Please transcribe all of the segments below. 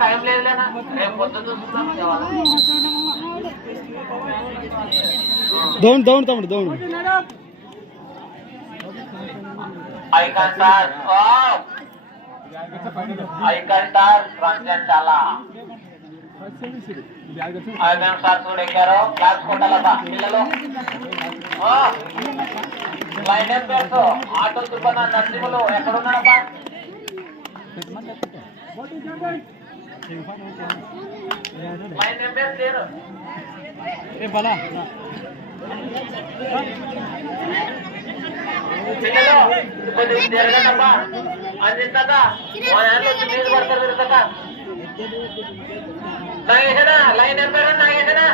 Time లేదులేనా రేపు ఇవాళ. దౌండి దౌండి తమ్ముడు దౌండి ఐకాన్ స్టార్ ఐకాన్ రంజన్ చాలా ఐకాన్ స్టార్ చూడు ఎక్కారు క్లాస్ కొట్టాలబ్బా పిల్లలు ఆ, పేరుతో ఆటో దుకాణ నరసింహులు ఎక్కడున్నాడబ్బా లైన్ ఏం పేరు పేరు పిల్లలు కొద్దిగా జరగండబ్బా అందిందాక మా వచ్చి పడతారు తిరుగుతాక నాగేశనా లైన్ ఎంపైర్ పేరు నాగేశనా?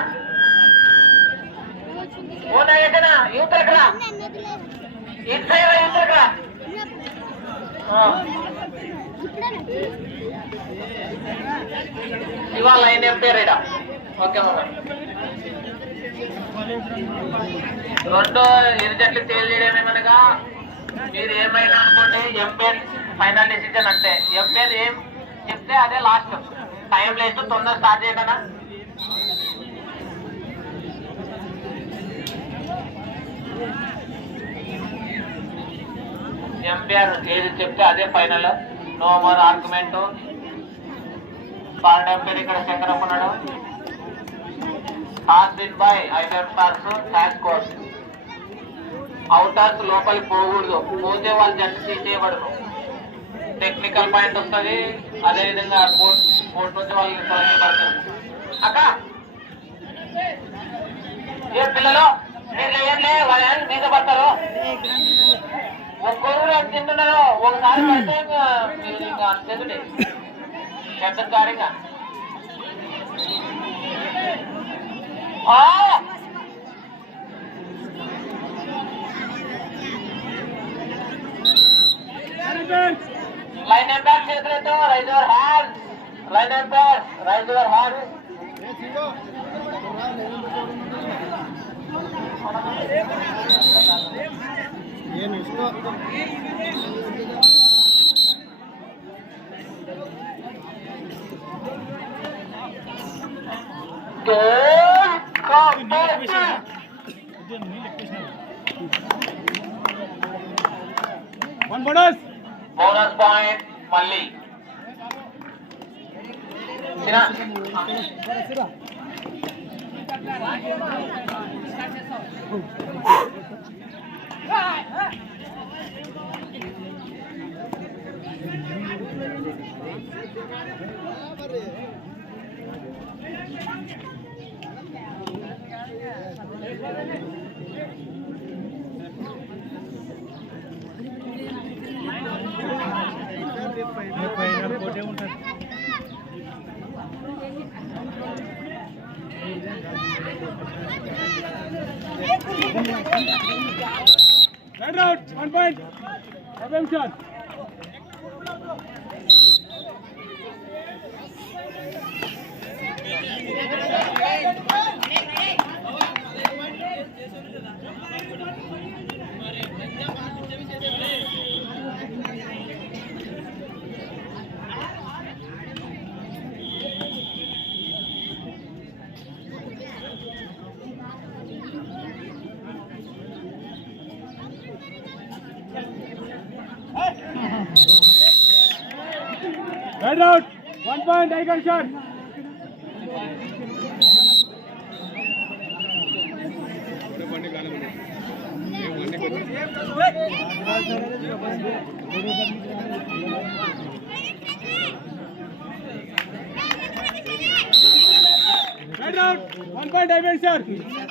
ఓ నాగేశనా యూతరకరా ఇట్సైరా యూతరకరా ఇవాళ లైన్ ఏం పేరు ఇడా. ఓకే మామ. రెండు ఇరు జట్లు తేలి ఏమనగా మీరు ఏమైనా అనుకోండి ఎంపీఎల్ ఫైనల్ డిసిజన్ అంటే. ఎంపీఎల్ ఏం చెప్తే అదే లాస్ట్. టైం లేదు తొందర స్టార్ట్ చేయకనా ఎంపీఆర్ ఏది చెప్తే అదే final no more argument third umpire ఇక్కడ శంకరప్ప ఉన్నాడు. టాస్ ఇన్ బై ఐటమ్ పార్స్ ట్యాక్స్ కోర్స్ అవుటార్స్ లోపలికి పోకూడదు. పోతే వాళ్ళు జడ్జి తీసేయబడదు టెక్నికల్ పాయింట్ వస్తుంది అదేవిధంగా కోర్ట్ కోర్ట్ నుంచి వాళ్ళు అక్క ఏ పిల్లలు మీరు ఏం వాళ్ళు మీద పడతారు? ఒక్కొక్కరు ఎంత తింటున్నారు ఒకసారి పడితే ఇంకా మీరు ఇంకా అంతేంటి చెడ్డ Line number Chetrato, raise your hand. Line number, raise your hand. One bonus! Bonus bonus point మళ్ళీ Run out, one point. Abhim shot. Thank you. Out one point icon shot right out one point icon shot Stand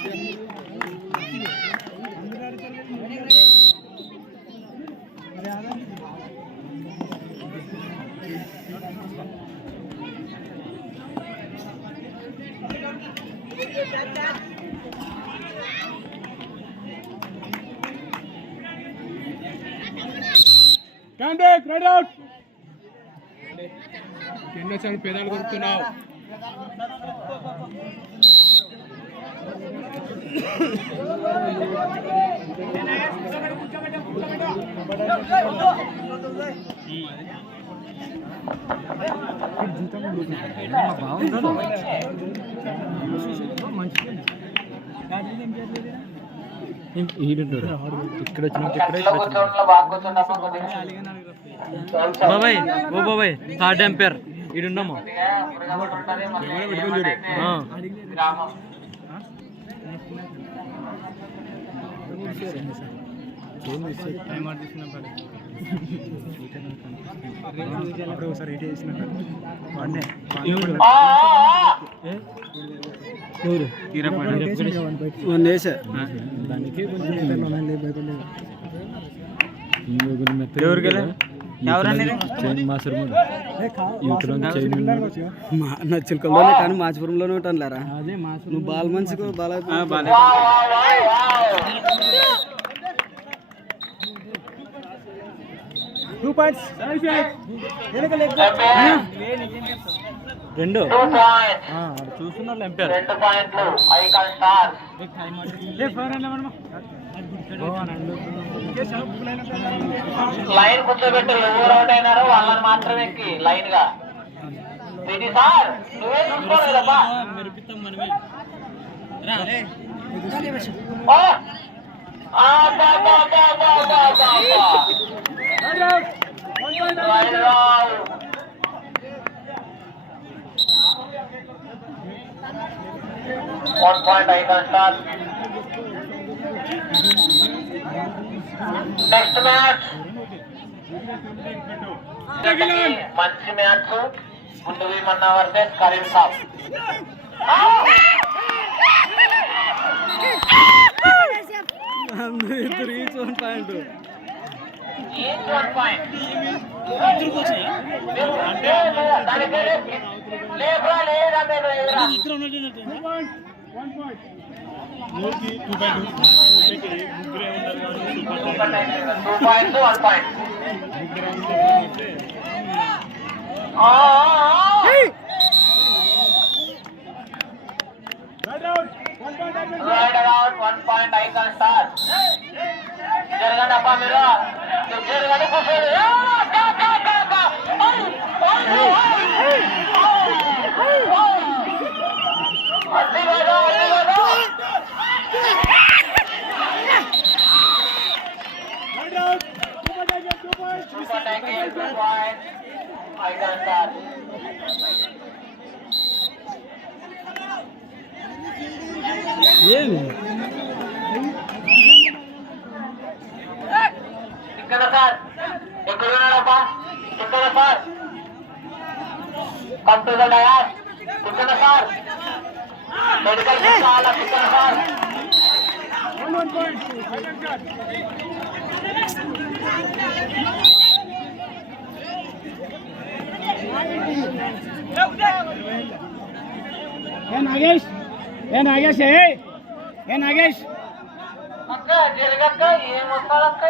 రండి right out ఎన్నోసార్లు పేదాలు కొడుతున్నావు ఇక్కడ వచ్చిన ఇక్కడ బాబాయ్ ఓ బాబాయ్ థర్డ్ ఎంపైర్ ఈడున్నాము కొద్దిగా మృగములు నచ్చులకంలోనే కానీ మాచిపురంలోనే ఉంటాను లేరా? నువ్వు బాల మనిషికి బాల రెండు. చూస్తున్నారు ఎంపైర్ రెండు పాయింట్లు ఐకాన్ స్టార్. లైన్ కూర్చోబెట్టి ఎవరు అవుట్ అయినారో వాళ్ళని మాత్రమే ఎక్కి లైన్గా ఇది సార్ నువ్వే చూసుకోలేదబ్బా ఓ! ఆ, బా, బా, బా, బా, బా, బా, బా. లైన్ రావు. One point icon start. Next match మంచి మ్యాచ్. ముందు వేయమన్నా వర్సెస్ కరీం సాబ్. ఇద్దరు each one point each one point లేదురా లేదా మీరు ఎదురా one point two points one point right out one point raid around one point icon star జరగండి అబ్బా మీరు జరగండి కూర్చోండి ఆ, కా, కా, కా, కా. ఓయ్, ఓయ్, ఓయ్, ఓయ్, ఓయ్. అది కాదు అది కాదు right out two point two points Super Tiger, two points. Icon star. ఏమి ఇక్కడ సార్ ఎక్కడ ఉన్నాడబ్బా ఇక్కడ sir come to the dais ఇక్కడ సార్ మెడికల్ చాలా ఇక్కడ sir one one point icon card ఏ నాగేష్ ఏ నాగేష్ ఏ ఏ నాగేష్? అక్క జరగక్క ఏం వస్తాడక్క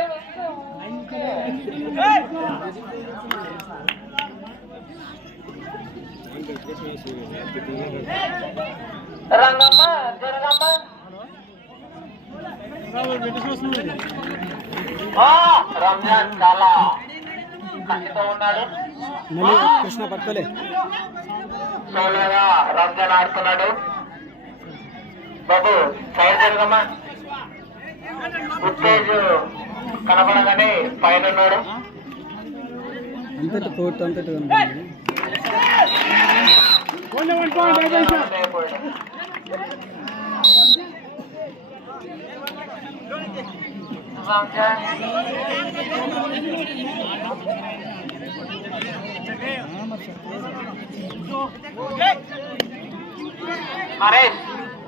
రంగమ్మ జరగమ్మ. ఆ, రంజాన్ చాలా కసితో ఉన్నాడు. కృష్ణ పట్టుకోలే. రంజాన్ ఆడుతున్నాడు. బాబు సైడ్ జరగమ్మా. ఉత్తేజ్ కనబడగానే పైన ఉన్నాడు అంతటి కోర్టు అంతటి ఓన్లీ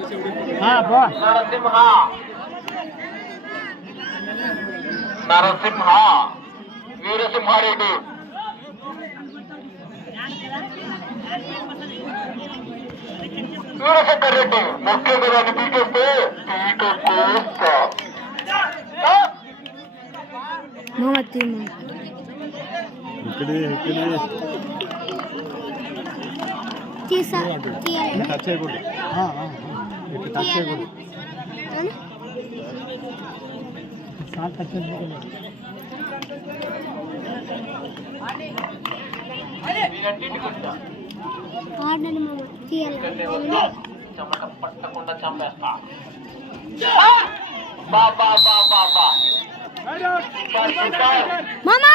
out. నరసింహ నరసింహ వీరసింహారెడ్డి వీరశంకర్ రెడ్డి ముఖ్యంగా దాన్ని పీకేస్తే పీక కోస్తా ఇక్కడే ఇక్కడే తీసా తీయాలి టచ్ చేయకూడదు ఇక్కడ టచ్ చేయకూడదు ఆర్డర్ మామ తీయాలి చెమట పట్టకుండా చంపేస్తా బా బా బా బా బా Right out. సూపర్ సూపర్ మామా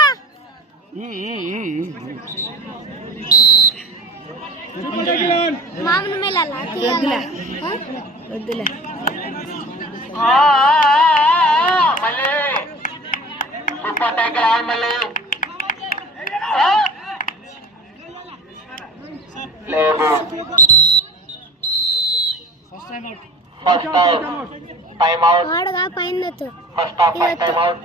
వద్దులే ఆ? లేదు ఫస్ట్ టైం టైం అవుట్ ఆడగా పైన ఫస్ట్ టైం అవుట్